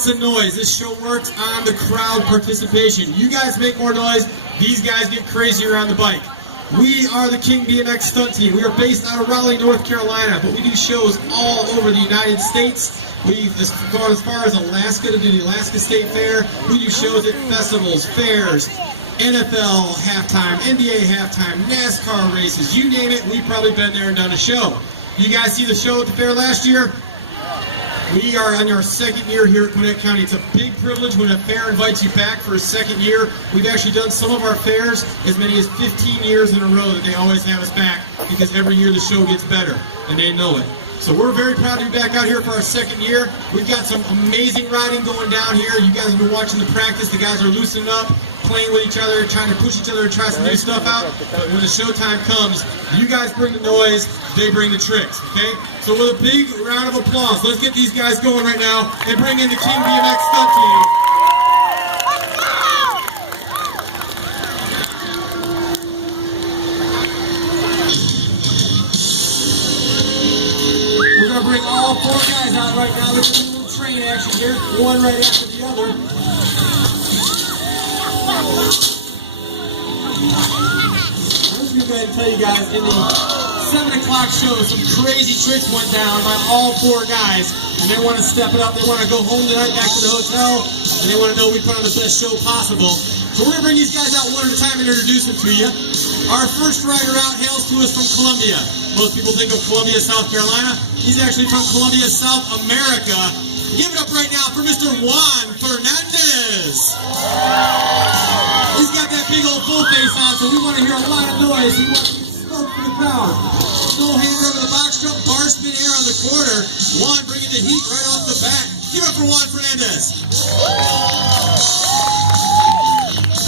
lots of noise. This show works on the crowd participation. You guys make more noise, these guys get crazier on the bike. We are the King BMX Stunt Team. We are based out of Raleigh, North Carolina, but we do shows all over the United States. We've gone as far as Alaska to do the Alaska State Fair. We do shows at festivals, fairs, NFL halftime, NBA halftime, NASCAR races, you name it, we've probably been there and done a show. You guys see the show at the fair last year? We are on our second year here at Gwinnett County. It's a big privilege when a fair invites you back for a second year. We've actually done some of our fairs as many as 15 years in a row that they always have us back because every year the show gets better and they know it. So we're very proud to be back out here for our second year. We've got some amazing riding going down here. You guys have been watching the practice. The guys are loosening up, playing with each other, trying to push each other and try some new stuff out. But when the showtime comes, you guys bring the noise, they bring the tricks, okay? So with a big round of applause, let's get these guys going right now and bring in the King BMX Stunt Team. We're going to bring all four guys out right now. There's a little train action here, one right after the other. I'm just going to go ahead and tell you guys, in the 7 o'clock show, some crazy tricks went down by all four guys, and they want to step it up. They want to go home tonight, back to the hotel, and they want to know we put on the best show possible. So we're going to bring these guys out one at a time and introduce them to you. Our first rider out hails to us from Columbia. Most people think of Columbia, South Carolina. He's actually from Columbia, South America. Give it up right now for Mr. Juan Fernandez. He's got that big old full face on, so we want to hear a lot of noise. He wants to be stoked for the crowd. Slow hander over the box jump, bar spin air on the corner. Juan bringing the heat right off the bat. Give it up for Juan Fernandez.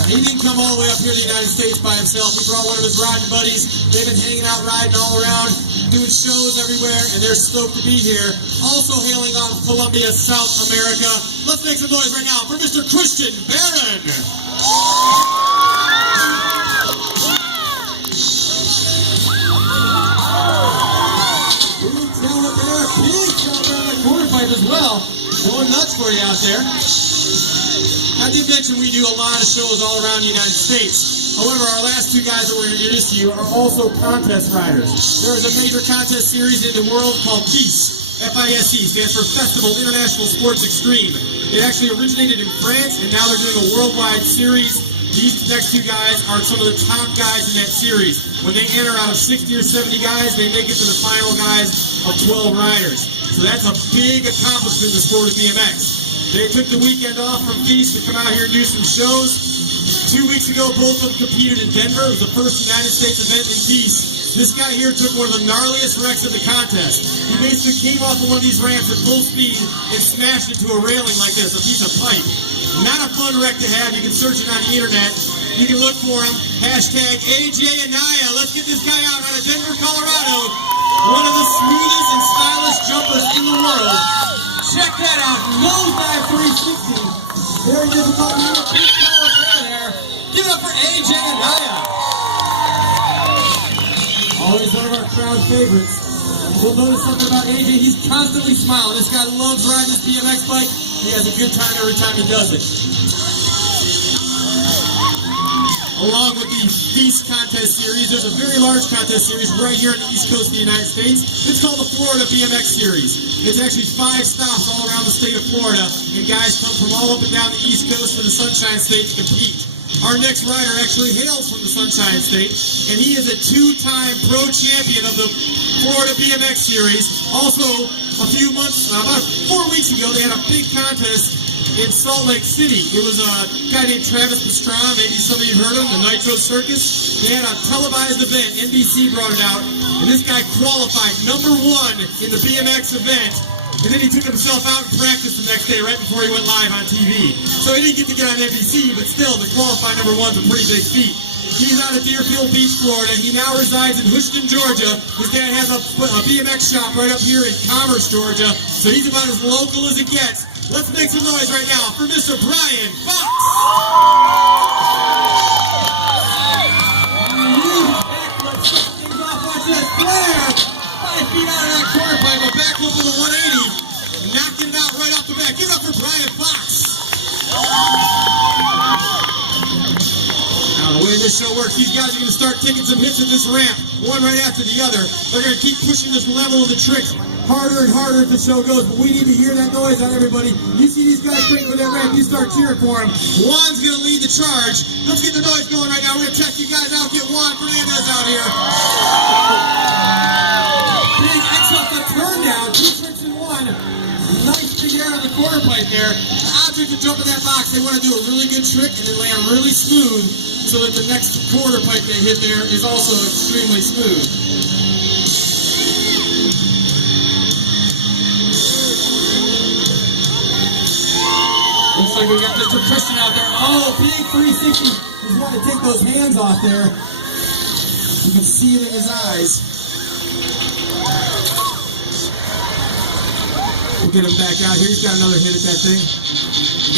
He didn't come all the way up here to the United States by himself. He brought one of his riding buddies. They've been hanging out, riding all around, doing shows everywhere, and they're stoked to be here. Also hailing out of Columbia, South America. Let's make some noise right now for Mr. Christian Barron. Big talent there. Big talent on the quarter pipe as well. Going nuts for you out there. I did mention we do a lot of shows all around the United States. However, our last two guys that we're going to introduce to you are also contest riders. There is a major contest series in the world called FISE. F-I-S-E stands for Festival International Sports Extreme. It actually originated in France, and now they're doing a worldwide series. These next two guys are some of the top guys in that series. When they enter out of 60 or 70 guys, they make it to the final guys of 12 riders. So that's a big accomplishment in the sport of BMX. They took the weekend off from FISE to come out here and do some shows. 2 weeks ago, both of them competed in Denver. It was the first United States event in FISE. This guy here took one of the gnarliest wrecks of the contest. He basically came off of one of these ramps at full speed and smashed into a railing like this, a piece of pipe. Not a fun wreck to have. You can search it on the internet. You can look for him. Hashtag AJ Anaya. Let's get this guy out out of Denver, Colorado. One of the smoothest and stylish jumpers in the world. Check that out. Nosedive 360. Very difficult to do a big power there. Give it up for AJ Anaya. Always one of our crowd favorites. We'll notice something about AJ. He's constantly smiling. This guy loves riding his BMX bike. He has a good time every time he does it. Along with the FISE contest series, there's a very large contest series right here on the East Coast of the United States. It's called the Florida BMX Series. It's actually 5 stops all around the state of Florida, and guys come from all up and down the East Coast to the Sunshine State to compete. Our next rider actually hails from the Sunshine State, and he is a 2-time pro champion of the Florida BMX Series. Also, a few months, about 4 weeks ago, they had a big contest in Salt Lake City. It was a guy named Travis Pastrana, maybe some of you heard of him, the Nitro Circus. They had a televised event, NBC brought it out, and this guy qualified #1 in the BMX event, and then he took himself out and practiced the next day right before he went live on TV. So he didn't get to get on NBC, but still, to qualify #1 is a pretty big feat. He's out of Deerfield Beach, Florida. He now resides in Houston, Georgia. His dad has a BMX shop right up here in Commerce, Georgia, so he's about as local as it gets. Let's make some noise right now for Mr. Brian Fox. Let's start things off. Watch this. Flare. 5 feet out of that quarter pipe. A backflip with a 180. Not knocking it out right off the bat. Give it up for Brian Fox. Now, the way this show works, these guys are going to start taking some hits at this ramp, one right after the other. They're going to keep pushing this level of the tricks harder and harder as the show goes, but we need to hear that noise on everybody. You see these guys break for that ramp, you start cheering for them. Juan's going to lead the charge. Let's get the noise going right now. We're going to check you guys out, get Juan Fernandez out here. Big X off the turn down, 2 tricks in 1. Nice big air on the quarter pipe there. The object to jump in that box, they want to do a really good trick and then land really smooth so that the next quarter pipe they hit there is also extremely smooth. Looks like we got Mr. Christian out there. Oh, big 360. He's wanting to take those hands off there. You can see it in his eyes. We'll get him back out here. He's got another hit at that thing.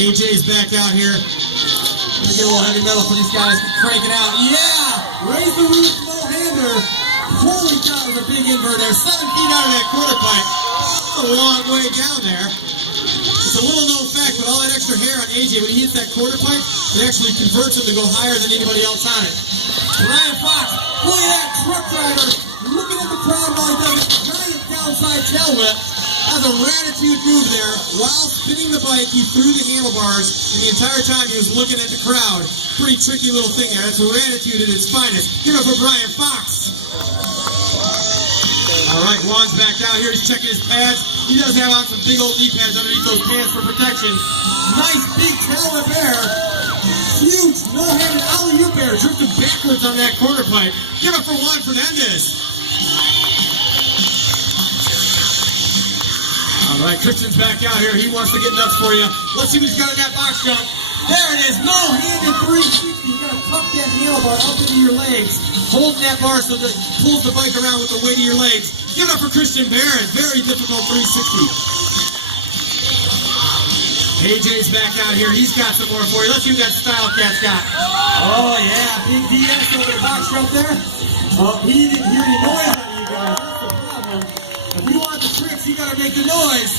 AJ's back out here. Gonna get a little heavy metal for these guys. Crank it out. Yeah! Raise the roof, no-hander. Holy cow, there's a big invert there. 7 feet out of that quarter pipe. That's a long way down there. It's a little known fact, but all that extra hair on AJ, when he hits that quarter pipe, it actually converts him to go higher than anybody else on it. Brian Fox, look at that truck driver, looking at the crowd while he does a giant downside tail whip. Has a ratitude move there. While spinning the bike, he threw the handlebars, and the entire time he was looking at the crowd. Pretty tricky little thing there. That's a ratitude at its finest. Give it up for Brian Fox. All right, Juan's back out here. He's checking his pads. He does have on some big old knee pads underneath those pants for protection. Nice big tail whip air. Huge no-handed alley-oop air. Drifting backwards on that quarter pipe. Give it for Juan Fernandez. All right, Christian's back out here. He wants to get nuts for you. Let's see who's got in that box jump. There it is. No-handed 360. You got to tuck that handlebar up into your legs. Hold that bar so that it pulls the bike around with the weight of your legs. Give it up for Christian Barron. Very difficult 360. AJ's back out here. He's got some more for you. Let's see what that Style Cat's got. Oh, yeah. Big DS over the box jump there. Oh, he didn't hear any noise out of you guys. That's the problem. If you want the tricks, you got to make the noise.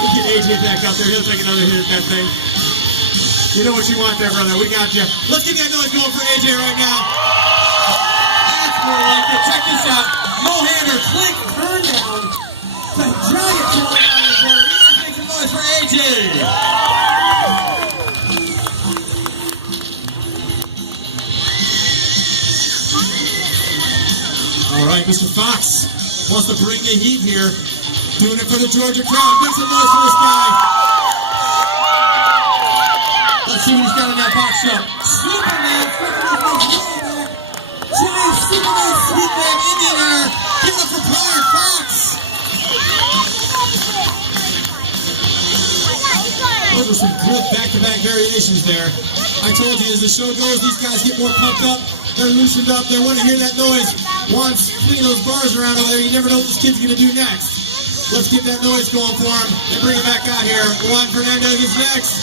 We'll get AJ back out there. He'll take another hit at that thing. You know what you want there, brother. We got you. Let's get that noise going for AJ right now. That's more like it. Check this out. No-hander, click, turn down. The giant tail down the corner. We gotta make some noise for AJ. All right, Mr. Fox wants to bring the heat here. Doing it for the Georgia crowd. Make some noise for this guy. Let's see what he's got in that box jump. Superman, giant Superman sweep man Indian air. Give it up for Brian Fox. Those are some good back-to-back variations there. I told you as the show goes, these guys get more pumped up. They're loosened up. They want to hear that noise. Once clean those bars around over there, you never know what this kid's going to do next. Let's get that noise going for him and bring it back out here. Juan Fernandez is next.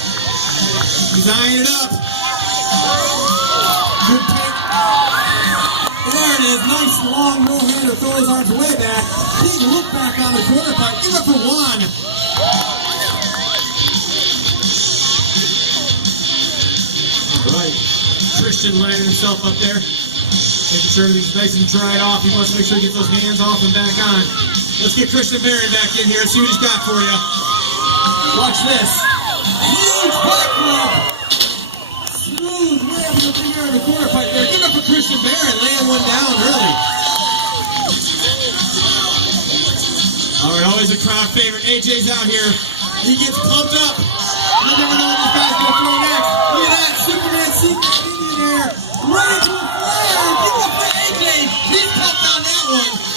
He's eyeing it up. Good pick. There it is. Nice long no-hander. Throw his arms way back. Big look back on the quarter pipe. Give it for Juan. All right. Christian landing himself up there. Making sure everything's nice and dried off. He wants to make sure he gets those hands off and back on. Let's get Christian Barron back in here and see what he's got for you. Watch this. Huge back flip. Smooth way up in the big air in the quarter pipe there. Give it up for Christian Barron, laying one down early. All right, always a crowd favorite. AJ's out here. He gets pumped up. You never know what this guy's going to throw next. Look at that. Superman secret Indian air. Right into a flare. Give it up for AJ. He's pumped on that one.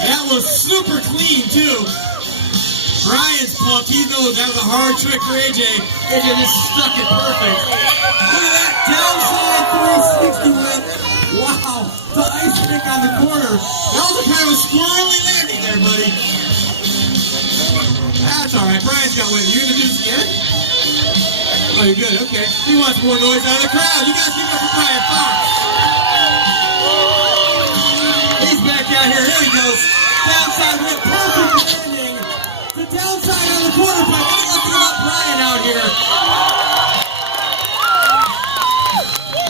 That was super clean, too. Brian's pumped. He knows that was a hard trick for AJ. AJ just stuck it perfect. Look at that downside 360 whip. Wow. The ice pick on the corner. That was a kind of a squirrely landing there, buddy. That's all right. Brian's got with you. You going to do this again? Oh, you're good. Okay. He wants more noise out of the crowd. You guys give it up for Brian Fox. He's back out here. Here he goes. Downside outside whip, perfect landing. The downside on the quarter pipe. I think let's get up Brian out here.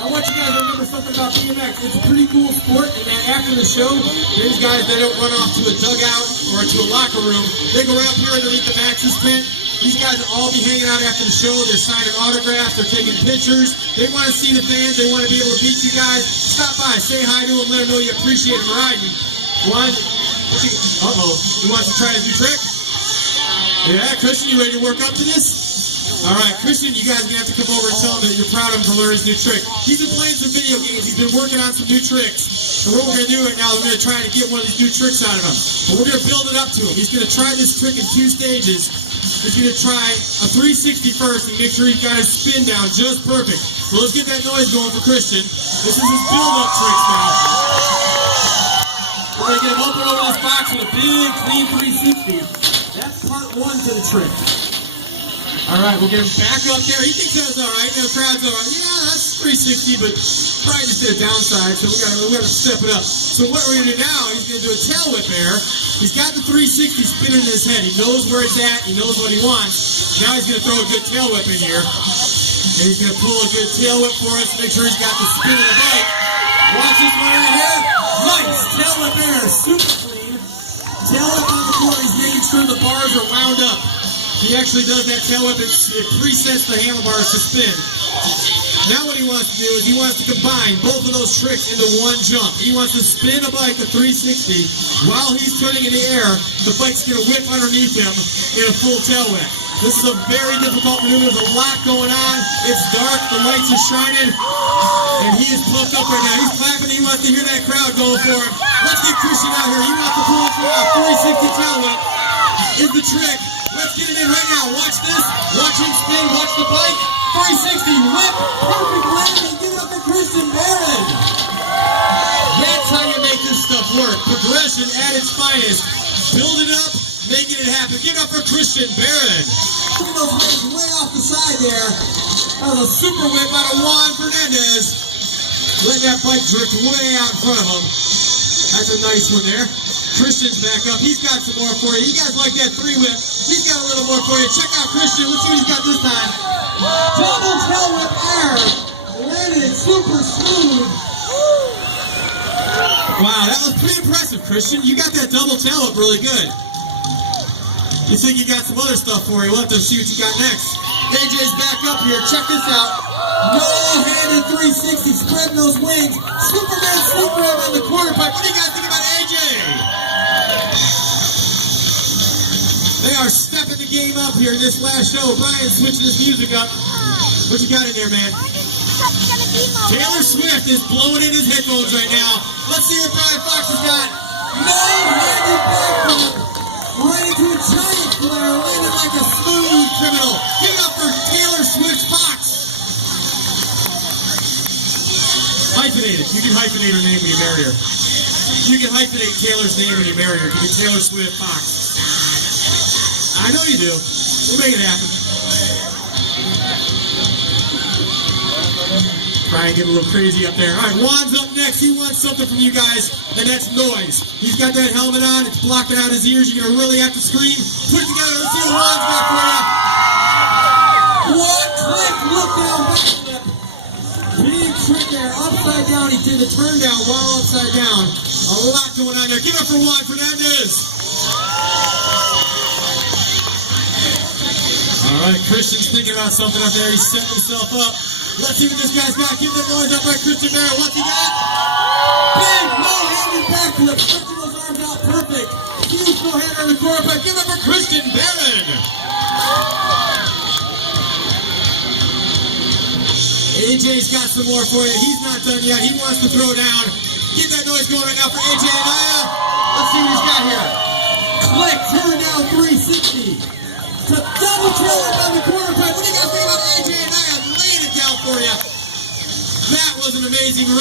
I want you guys to remember something about BMX. It's a pretty cool sport, and then after the show, these guys, they don't run off to a dugout or to a locker room. They go right up here underneath the Max's tent. These guys will all be hanging out after the show. They're signing autographs. They're taking pictures. They want to see the fans. They want to be able to meet you guys. Stop by. Say hi to them. Let them know you appreciate them riding. One. Uh-oh. He wants to try his new trick? Yeah, Christian, you ready to work up to this? All right, Christian, you guys are going to have to come over and tell him that you're proud of him for learning his new trick. He's been playing some video games. He's been working on some new tricks. So what we're going to do right now is we're going to try to get one of these new tricks out of him. But we're going to build it up to him. He's going to try this trick in 2 stages. He's going to try a 360 first and make sure he's got his spin down just perfect. So let's get that noise going for Christian. This is his build-up tricks now. We're going to get him open over this box with a big, clean 360. That's part 1 to the trick. All right, we'll get him back up there. He thinks that's all right. The crowd's all right. Yeah, that's 360, but probably just did a downside, so we got to step it up. So what we're going to do now, he's going to do a tail whip there. He's got the 360 spinning in his head. He knows where it's at. He knows what he wants. Now he's going to throw a good tail whip in here. And he's going to pull a good tail whip for us. Make sure he's got the spin of the bike. Watch this one right here. Nice tail whip there. Super clean. Tail whip on the floor. He's making sure the bars are wound up. He actually does that tail whip. It presets the handlebars to spin. Now what he wants to do is he wants to combine both of those tricks into one jump. He wants to spin a bike at 360 while he's turning in the air. The bike's going to whip underneath him in a full tail whip. This is a very difficult maneuver. There's a lot going on. It's dark. The lights are shining. And he is pumped up right now. He's clapping. He wants to hear that crowd going for him. Let's get Christian out here. He wants to pull off a 360 tail whip. Is the trick. Let's get it in right now. Watch this. Watch him spin. Watch the bike. 360 whip. Perfect landing. Give it up for Christian Barron. That's how you make this stuff work. Progression at its finest. Build it up. Making it happen. Give it up for Christian Barron. Look at those legs way off the side there. That was a super whip out of Juan Fernandez. Let that bike drift way out in front of him. That's a nice one there. Christian's back up. He's got some more for you. You guys like that 3-whip? He's got a little more for you. Check out Christian. Let's see what he's got this time. Double tail whip air. Landed it super smooth. Wow, that was pretty impressive, Christian. You got that double tail whip really good. You think you got some other stuff for you? We'll have to see what you got next. AJ's back up here. Check this out. No-handed 360, spreading those wings. Superman sleep grab on the quarter pipe. What do you guys think about AJ? They are stepping the game up here in this last show. Brian's switching his music up. What you got in there, man? Taylor Swift is blowing in his headphones right now. Let's see what Brian Fox has got. No-handed backflip. Right into a giant flare, landing like a smooth criminal. Give it up for Taylor Swift Fox. Hyphenated. You can hyphenate her name when you marry her. You can hyphenate Taylor's name when you marry her. Give me Taylor Swift Fox. I know you do. We'll make it happen. Brian getting a little crazy up there. All right, Juan's up next. He wants something from you guys, and that's noise. He's got that helmet on. It's blocking out his ears. You're going to really have to scream. Put it together. Let's see what Juan's got for you. One click. Look down backflip. Big trick there. Upside down. He did the turn down while upside down. A lot going on there. Give it up for Juan Fernandez. All right, Christian's thinking about something up there. He's setting himself up. Let's see what this guy's got. Give that noise up by Christian Barron. What's he got? Big no-handed backflip. Stretching those arms out perfect. Huge no-hand on the quarter pipe. Give it up for Christian Barron. AJ's got some more for you. He's not done yet. He wants to throw down. Get that noise going right now for AJ and Aya. Let's see what he's got here. Click, turn down 360. To double tail up on the quarter pipe. What do you guys think about AJ and Aya laying it down for you? That was an amazing run.